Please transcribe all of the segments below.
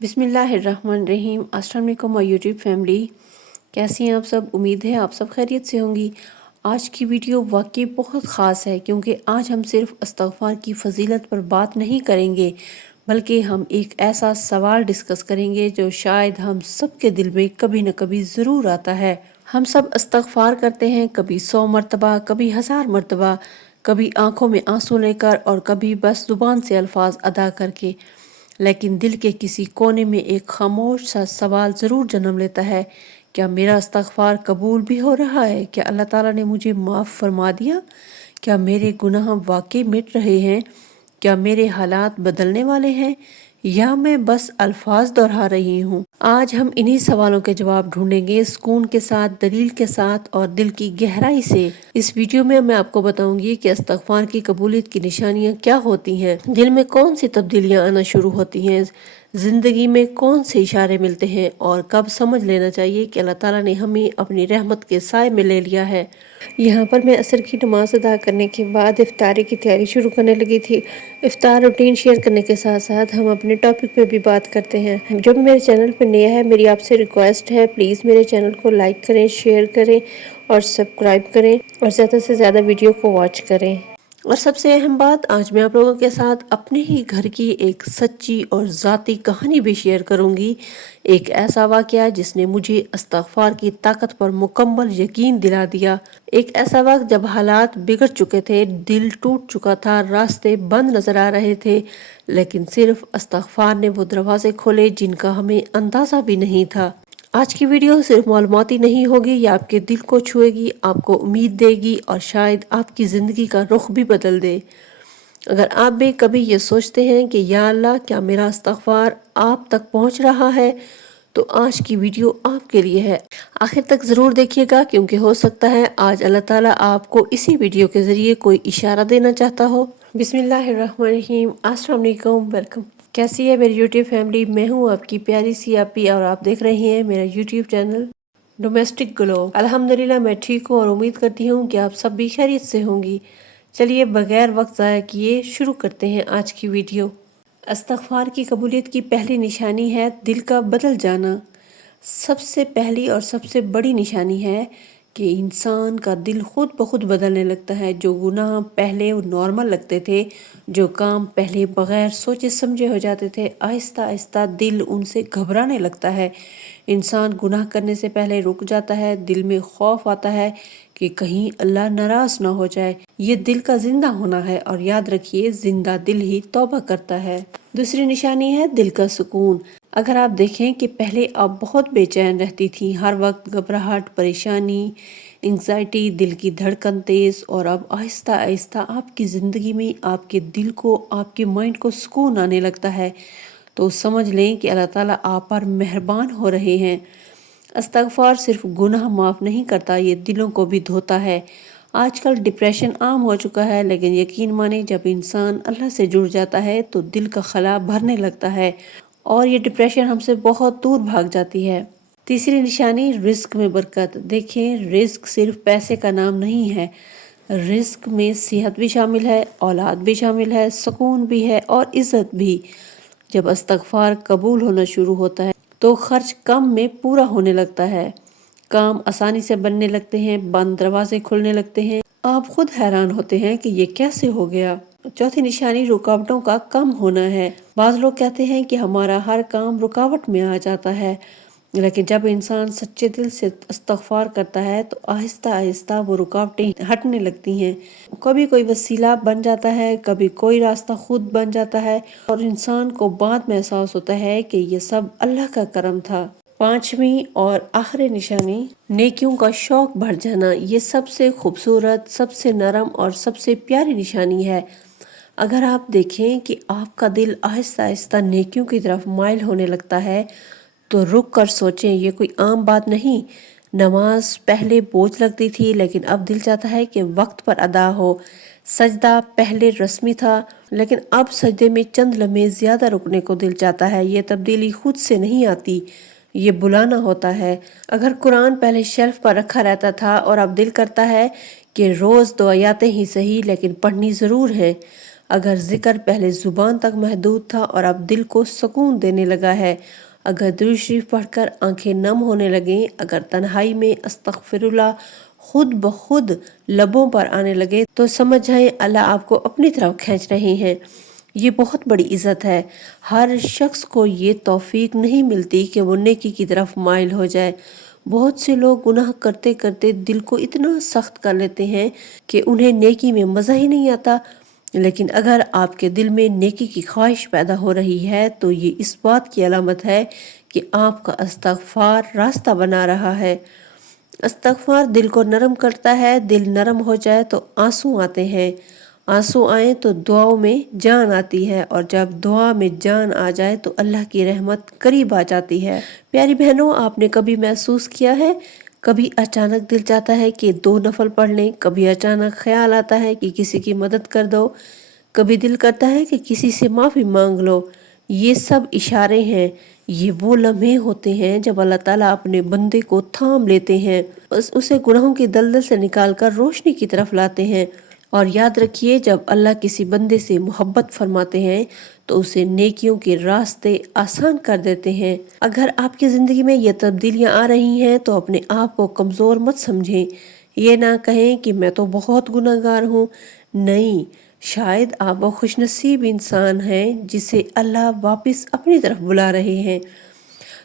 بسم اللہ الرحمن الرحیم۔ السلام علیکم اور یوٹیوب فیملی، کیسی ہیں آپ سب؟ امید ہے آپ سب خیریت سے ہوں گی۔ آج کی ویڈیو واقعی بہت خاص ہے کیونکہ آج ہم صرف استغفار کی فضیلت پر بات نہیں کریں گے بلکہ ہم ایک ایسا سوال ڈسکس کریں گے جو شاید ہم سب کے دل میں کبھی نہ کبھی ضرور آتا ہے۔ ہم سب استغفار کرتے ہیں، کبھی 100 مرتبہ، کبھی 1000 مرتبہ، کبھی آنکھوں میں آنسو لے کر اور کبھی بس زبان سے الفاظ ادا کر کے، لیکن دل کے کسی کونے میں ایک خاموش سا سوال ضرور جنم لیتا ہے: کیا میرا استغفار قبول بھی ہو رہا ہے؟ کیا اللہ تعالیٰ نے مجھے معاف فرما دیا؟ کیا میرے گناہ واقعی مٹ رہے ہیں؟ کیا میرے حالات بدلنے والے ہیں یا میں بس الفاظ دہرا رہی ہوں؟ آج ہم انہی سوالوں کے جواب ڈھونڈیں گے، سکون کے ساتھ، دلیل کے ساتھ اور دل کی گہرائی سے۔ اس ویڈیو میں آپ کو بتاؤں گی کہ استغفار کی قبولیت کی نشانیاں کیا ہوتی ہیں، دل میں کون سی تبدیلیاں آنا شروع ہوتی ہیں، زندگی میں کون سے اشارے ملتے ہیں اور کب سمجھ لینا چاہیے کہ اللہ تعالیٰ نے ہمیں اپنی رحمت کے سائے میں لے لیا ہے۔ یہاں پر میں عصر کی نماز ادا کرنے کے بعد افطاری کی تیاری شروع کرنے لگی تھی۔ افطار روٹین شیئر کرنے کے ساتھ ساتھ ہم اپنے ٹاپک پہ بھی بات کرتے ہیں۔ جو بھی میرے چینل پہ نیا ہے، میری آپ سے ریکویسٹ ہے، پلیز میرے چینل کو لائک کریں، شیئر کریں اور سبسکرائب کریں اور زیادہ سے زیادہ ویڈیو کو واچ کریں۔ اور سب سے اہم بات، آج میں آپ لوگوں کے ساتھ اپنے ہی گھر کی ایک سچی اور ذاتی کہانی بھی شیئر کروں گی، ایک ایسا واقعہ جس نے مجھے استغفار کی طاقت پر مکمل یقین دلا دیا۔ ایک ایسا وقت جب حالات بگڑ چکے تھے، دل ٹوٹ چکا تھا، راستے بند نظر آ رہے تھے، لیکن صرف استغفار نے وہ دروازے کھولے جن کا ہمیں اندازہ بھی نہیں تھا۔ آج کی ویڈیو صرف معلوماتی نہیں ہوگی، یہ آپ کے دل کو چھوئے گی، آپ کو امید دے گی اور شاید آپ کی زندگی کا رخ بھی بدل دے۔ اگر آپ بھی کبھی یہ سوچتے ہیں کہ یا اللہ، کیا میرا استغفار آپ تک پہنچ رہا ہے، تو آج کی ویڈیو آپ کے لیے ہے۔ آخر تک ضرور دیکھیے گا کیونکہ ہو سکتا ہے آج اللہ تعالیٰ آپ کو اسی ویڈیو کے ذریعے کوئی اشارہ دینا چاہتا ہو۔ بسم اللہ الرحمن الرحیم۔ السلام علیکم، ویلکم۔ کیسی ہے میری یوٹیوب فیملی؟ میں ہوں آپ کی پیاری سی آپی اور آپ دیکھ رہے ہیں میرا یوٹیوب چینل ڈومیسٹک گلو۔ الحمدللہ میں ٹھیک ہوں اور امید کرتی ہوں کہ آپ سب بھی خیریت سے ہوں گی۔ چلیے بغیر وقت ضائع کیے شروع کرتے ہیں آج کی ویڈیو۔ استغفار کی قبولیت کی پہلی نشانی ہے دل کا بدل جانا۔ سب سے پہلی اور سب سے بڑی نشانی ہے کہ انسان کا دل خود بخود بدلنے لگتا ہے۔ جو گناہ پہلے نارمل لگتے تھے، جو کام پہلے بغیر سوچے سمجھے ہو جاتے تھے، آہستہ آہستہ دل ان سے گھبرانے لگتا ہے۔ انسان گناہ کرنے سے پہلے رک جاتا ہے، دل میں خوف آتا ہے کہ کہیں اللہ ناراض نہ ہو جائے۔ یہ دل کا زندہ ہونا ہے اور یاد رکھیے، زندہ دل ہی توبہ کرتا ہے۔ دوسری نشانی ہے دل کا سکون۔ اگر آپ دیکھیں کہ پہلے آپ بہت بے چین رہتی تھیں، ہر وقت گھبراہٹ، پریشانی، انگزائٹی، دل کی دھڑکن تیز، اور اب آہستہ آہستہ آپ کی زندگی میں آپ کے دل کو، آپ کے مائنڈ کو سکون آنے لگتا ہے، تو سمجھ لیں کہ اللہ تعالیٰ آپ پر مہربان ہو رہے ہیں۔ استغفار صرف گناہ معاف نہیں کرتا، یہ دلوں کو بھی دھوتا ہے۔ آج کل ڈپریشن عام ہو چکا ہے، لیکن یقین مانیں جب انسان اللہ سے جڑ جاتا ہے تو دل کا خلا بھرنے لگتا ہے اور یہ ڈپریشن ہم سے بہت دور بھاگ جاتی ہے۔ تیسری نشانی رزق میں برکت۔ دیکھیں، رزق صرف پیسے کا نام نہیں ہے، رزق میں صحت بھی شامل ہے، اولاد بھی شامل ہے، سکون بھی ہے اور عزت بھی۔ جب استغفار قبول ہونا شروع ہوتا ہے تو خرچ کم میں پورا ہونے لگتا ہے، کام آسانی سے بننے لگتے ہیں، بند دروازے کھلنے لگتے ہیں، آپ خود حیران ہوتے ہیں کہ یہ کیسے ہو گیا۔ چوتھی نشانی رکاوٹوں کا کم ہونا ہے۔ بعض لوگ کہتے ہیں کہ ہمارا ہر کام رکاوٹ میں آ جاتا ہے، لیکن جب انسان سچے دل سے استغفار کرتا ہے تو آہستہ آہستہ وہ رکاوٹیں ہٹنے لگتی ہیں۔ کبھی کوئی وسیلہ بن جاتا ہے، کبھی کوئی راستہ خود بن جاتا ہے اور انسان کو بعد میں احساس ہوتا ہے کہ یہ سب اللہ کا کرم تھا۔ پانچویں اور آخری نشانی نیکیوں کا شوق بڑھ جانا۔ یہ سب سے خوبصورت، سب سے نرم اور سب سے پیاری نشانی ہے۔ اگر آپ دیکھیں کہ آپ کا دل آہستہ آہستہ نیکیوں کی طرف مائل ہونے لگتا ہے تو رک کر سوچیں، یہ کوئی عام بات نہیں۔ نماز پہلے بوجھ لگتی تھی لیکن اب دل چاہتا ہے کہ وقت پر ادا ہو۔ سجدہ پہلے رسمی تھا لیکن اب سجدے میں چند لمحے زیادہ رکنے کو دل چاہتا ہے۔ یہ تبدیلی خود سے نہیں آتی، یہ بلانا ہوتا ہے۔ اگر قرآن پہلے شیلف پر رکھا رہتا تھا اور اب دل کرتا ہے کہ روز 2 آیاتیں ہی صحیح لیکن پڑھنی ضرور ہے۔ اگر ذکر پہلے زبان تک محدود تھا اور اب دل کو سکون دینے لگا ہے، اگر درود شریف پڑھ کر آنکھیں نم ہونے لگیں، اگر تنہائی میں استغفر اللہ خود بخود لبوں پر آنے لگے، تو سمجھ جائیں اللہ آپ کو اپنی طرف کھینچ رہے ہیں۔ یہ بہت بڑی عزت ہے۔ ہر شخص کو یہ توفیق نہیں ملتی کہ وہ نیکی کی طرف مائل ہو جائے۔ بہت سے لوگ گناہ کرتے کرتے دل کو اتنا سخت کر لیتے ہیں کہ انہیں نیکی میں مزہ ہی نہیں آتا، لیکن اگر آپ کے دل میں نیکی کی خواہش پیدا ہو رہی ہے تو یہ اس بات کی علامت ہے کہ آپ کا استغفار راستہ بنا رہا ہے۔ استغفار دل کو نرم کرتا ہے۔ دل نرم ہو جائے تو آنسو آتے ہیں، آنسو آئیں تو دعاؤں میں جان آتی ہے، اور جب دعا میں جان آ جائے تو اللہ کی رحمت قریب آ جاتی ہے۔ پیاری بہنوں، آپ نے کبھی محسوس کیا ہے، کبھی اچانک دل چاہتا ہے کہ 2 نفل پڑھ لیں، کبھی اچانک خیال آتا ہے کہ کسی کی مدد کر دو، کبھی دل کرتا ہے کہ کسی سے معافی مانگ لو۔ یہ سب اشارے ہیں، یہ وہ لمحے ہوتے ہیں جب اللہ تعالیٰ اپنے بندے کو تھام لیتے ہیں، اسے گناہوں کی دلدل سے نکال کر روشنی کی طرف لاتے ہیں۔ اور یاد رکھیے، جب اللہ کسی بندے سے محبت فرماتے ہیں تو اسے نیکیوں کے راستے آسان کر دیتے ہیں۔ اگر آپ کی زندگی میں یہ تبدیلیاں آ رہی ہیں تو اپنے آپ کو کمزور مت سمجھیں۔ یہ نہ کہیں کہ میں تو بہت گناہ گار ہوں۔ نہیں، شاید آپ وہ خوش نصیب انسان ہیں جسے اللہ واپس اپنی طرف بلا رہے ہیں۔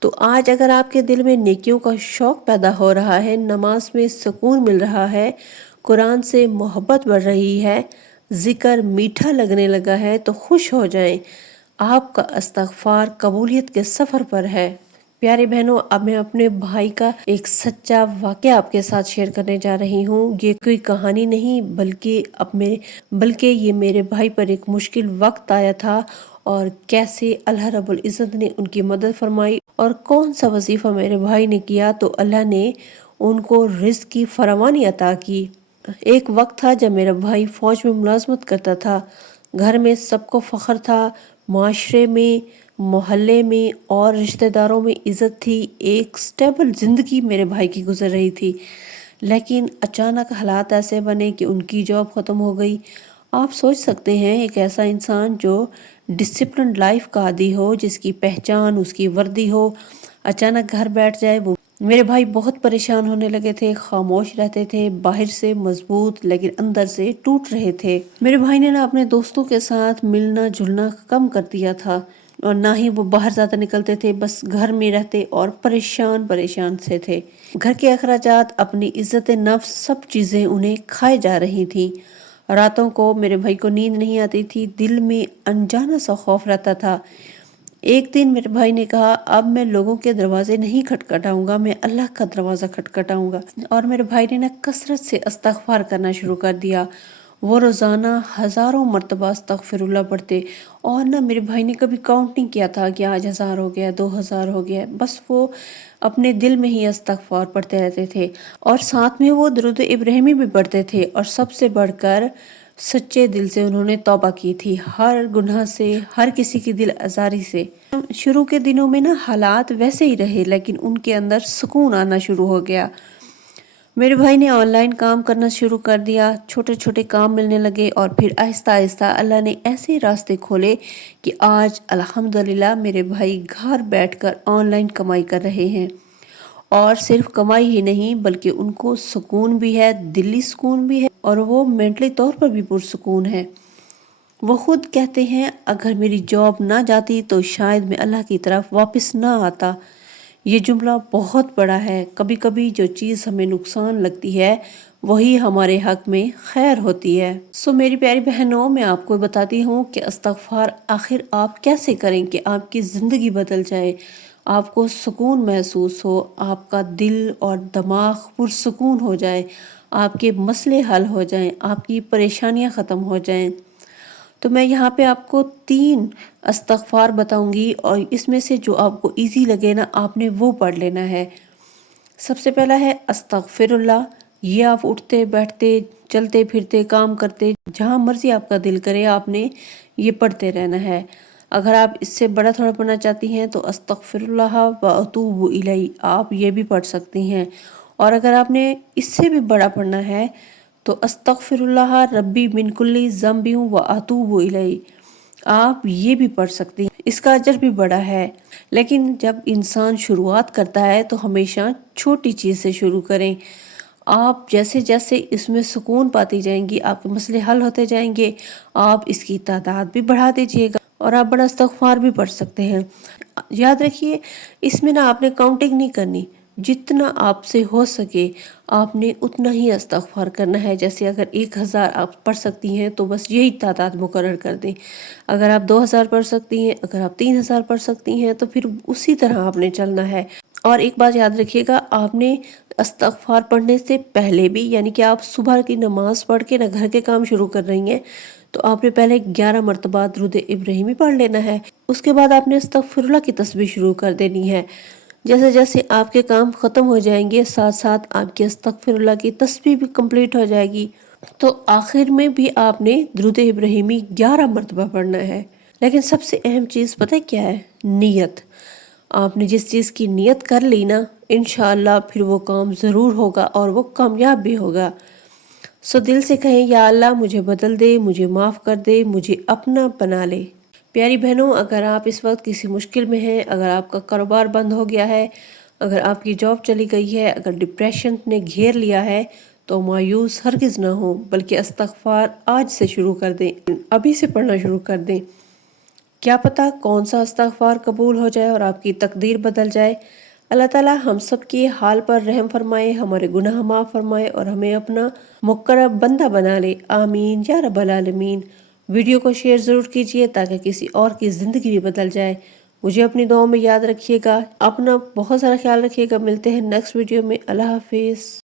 تو آج اگر آپ کے دل میں نیکیوں کا شوق پیدا ہو رہا ہے، نماز میں سکون مل رہا ہے، قرآن سے محبت بڑھ رہی ہے، ذکر میٹھا لگنے لگا ہے، تو خوش ہو جائیں، آپ کا استغفار قبولیت کے سفر پر ہے۔ پیارے بہنوں، اب میں اپنے بھائی کا ایک سچا واقعہ آپ کے ساتھ شیئر کرنے جا رہی ہوں۔ یہ کوئی کہانی نہیں بلکہ یہ میرے بھائی پر ایک مشکل وقت آیا تھا، اور کیسے اللہ رب العزت نے ان کی مدد فرمائی، اور کون سا وظیفہ میرے بھائی نے کیا تو اللہ نے ان کو رزق کی فراوانی عطا کی۔ ایک وقت تھا جب میرا بھائی فوج میں ملازمت کرتا تھا، گھر میں سب کو فخر تھا، معاشرے میں، محلے میں اور رشتہ داروں میں عزت تھی، ایک سٹیبل زندگی میرے بھائی کی گزر رہی تھی۔ لیکن اچانک حالات ایسے بنے کہ ان کی جاب ختم ہو گئی۔ آپ سوچ سکتے ہیں، ایک ایسا انسان جو ڈسپلنڈ لائف کا عادی ہو، جس کی پہچان اس کی وردی ہو، اچانک گھر بیٹھ جائے۔ وہ میرے بھائی بہت پریشان ہونے لگے تھے، خاموش رہتے تھے، باہر سے مضبوط لیکن اندر سے ٹوٹ رہے تھے۔ میرے بھائی نے اپنے دوستوں کے ساتھ ملنا جلنا کم کر دیا تھا، اور نہ ہی وہ باہر زیادہ نکلتے تھے، بس گھر میں رہتے اور پریشان سے تھے۔ گھر کے اخراجات، اپنی عزت نفس، سب چیزیں انہیں کھائے جا رہی تھیں۔ راتوں کو میرے بھائی کو نیند نہیں آتی تھی، دل میں انجانا سا خوف رہتا تھا۔ ایک دن میرے بھائی نے کہا، اب میں لوگوں کے دروازے نہیں کھٹکھٹاؤں گا، میں اللہ کا دروازہ کھٹکھٹاؤں گا۔ اور میرے بھائی نے کثرت سے استغفار کرنا شروع کر دیا۔ وہ روزانہ ہزاروں مرتبہ استغفر اللہ پڑھتے، اور میرے بھائی نے کبھی کاؤنٹ نہیں کیا تھا کہ آج 1000 ہو گیا، 2000 ہو گیا، بس وہ اپنے دل میں ہی استغفار پڑھتے رہتے تھے، اور ساتھ میں وہ درود ابراہیمی بھی پڑھتے تھے، اور سب سے بڑھ کر سچے دل سے انہوں نے توبہ کی تھی، ہر گناہ سے، ہر کسی کی دل آزاری سے۔ شروع کے دنوں میں حالات ویسے ہی رہے، لیکن ان کے اندر سکون آنا شروع ہو گیا۔ میرے بھائی نے آن لائن کام کرنا شروع کر دیا، چھوٹے چھوٹے کام ملنے لگے، اور پھر آہستہ آہستہ اللہ نے ایسے راستے کھولے کہ آج الحمدللہ میرے بھائی گھر بیٹھ کر آن لائن کمائی کر رہے ہیں۔ اور صرف کمائی ہی نہیں، بلکہ ان کو سکون بھی ہے، دلی سکون بھی ہے، اور وہ مینٹلی طور پر بھی پرسکون ہے۔ وہ خود کہتے ہیں، اگر میری جاب نہ جاتی تو شاید میں اللہ کی طرف واپس نہ آتا۔ یہ جملہ بہت بڑا ہے۔ کبھی کبھی جو چیز ہمیں نقصان لگتی ہے وہی ہمارے حق میں خیر ہوتی ہے۔ میری پیاری بہنوں، میں آپ کو بتاتی ہوں کہ استغفار آخر آپ کیسے کریں کہ آپ کی زندگی بدل جائے، آپ کو سکون محسوس ہو، آپ کا دل اور دماغ پرسکون ہو جائے، آپ کے مسئلے حل ہو جائیں، آپ کی پریشانیاں ختم ہو جائیں۔ تو میں یہاں پہ آپ کو 3 استغفار بتاؤں گی، اور اس میں سے جو آپ کو ایزی لگے آپ نے وہ پڑھ لینا ہے۔ سب سے پہلا ہے استغفر اللہ۔ یہ آپ اٹھتے بیٹھتے چلتے پھرتے کام کرتے جہاں مرضی آپ کا دل کرے آپ نے یہ پڑھتے رہنا ہے۔ اگر آپ اس سے بڑا تھوڑا پڑھنا چاہتی ہیں تو استغفر اللہ و اتوب الیہ آپ یہ بھی پڑھ سکتی ہیں، اور اگر آپ نے اس سے بھی بڑا پڑھنا ہے تو استغفر اللہ ربی من کل ذنب و اتوب الیہ آپ یہ بھی پڑھ سکتے ہیں، اس کا اجر بھی بڑا ہے۔ لیکن جب انسان شروعات کرتا ہے تو ہمیشہ چھوٹی چیز سے شروع کریں۔ آپ جیسے جیسے اس میں سکون پاتی جائیں گی، آپ کے مسئلے حل ہوتے جائیں گے، آپ اس کی تعداد بھی بڑھا دیجیے گا اور آپ بڑا استغفار بھی پڑھ سکتے ہیں۔ یاد رکھیے اس میں آپ نے کاؤنٹنگ نہیں کرنی، جتنا آپ سے ہو سکے آپ نے اتنا ہی استغفار کرنا ہے۔ جیسے اگر 1000 آپ پڑھ سکتی ہیں تو بس یہی تعداد مقرر کر دیں۔ اگر آپ 2000 پڑھ سکتی ہیں، اگر آپ 3000 پڑھ سکتی ہیں تو پھر اسی طرح آپ نے چلنا ہے۔ اور ایک بات یاد رکھیے گا، آپ نے استغفار پڑھنے سے پہلے بھی، یعنی کہ آپ صبح کی نماز پڑھ کے نہ گھر کے کام شروع کر رہی ہیں تو آپ نے پہلے 11 مرتبہ درود ابراہیمی پڑھ لینا ہے۔ اس کے بعد آپ نے استغفر اللہ کی تسبیح شروع کر دینی ہے۔ جیسے جیسے آپ کے کام ختم ہو جائیں گے ساتھ ساتھ آپ کی استغفر اللہ کی تسبیح بھی کمپلیٹ ہو جائے گی، تو آخر میں بھی آپ نے درود ابراہیمی 11 مرتبہ پڑھنا ہے۔ لیکن سب سے اہم چیز پتہ کیا ہے؟ نیت۔ آپ نے جس چیز کی نیت کر لی نا، انشاءاللہ پھر وہ کام ضرور ہوگا اور وہ کامیاب بھی ہوگا۔ سو دل سے کہیں یا اللہ مجھے بدل دے، مجھے معاف کر دے، مجھے اپنا بنا لے۔ پیاری بہنوں، اگر آپ اس وقت کسی مشکل میں ہیں، اگر آپ کا کاروبار بند ہو گیا ہے، اگر آپ کی جاب چلی گئی ہے، اگر ڈپریشن نے گھیر لیا ہے تو مایوس ہرگز نہ ہو، بلکہ استغفار آج سے شروع کر دیں، ابھی سے پڑھنا شروع کر دیں۔ کیا پتہ کون سا استغفار قبول ہو جائے اور آپ کی تقدیر بدل جائے۔ اللہ تعالیٰ ہم سب کے حال پر رحم فرمائے، ہمارے گناہ معاف فرمائے اور ہمیں اپنا مقرب بندہ بنا لے، آمین یا رب العالمین۔ ویڈیو کو شیئر ضرور کیجیے تاکہ کسی اور کی زندگی بھی بدل جائے۔ مجھے اپنی دعاؤں میں یاد رکھیے گا، اپنا بہت سارا خیال رکھیے گا۔ ملتے ہیں نیکسٹ ویڈیو میں۔ اللہ حافظ۔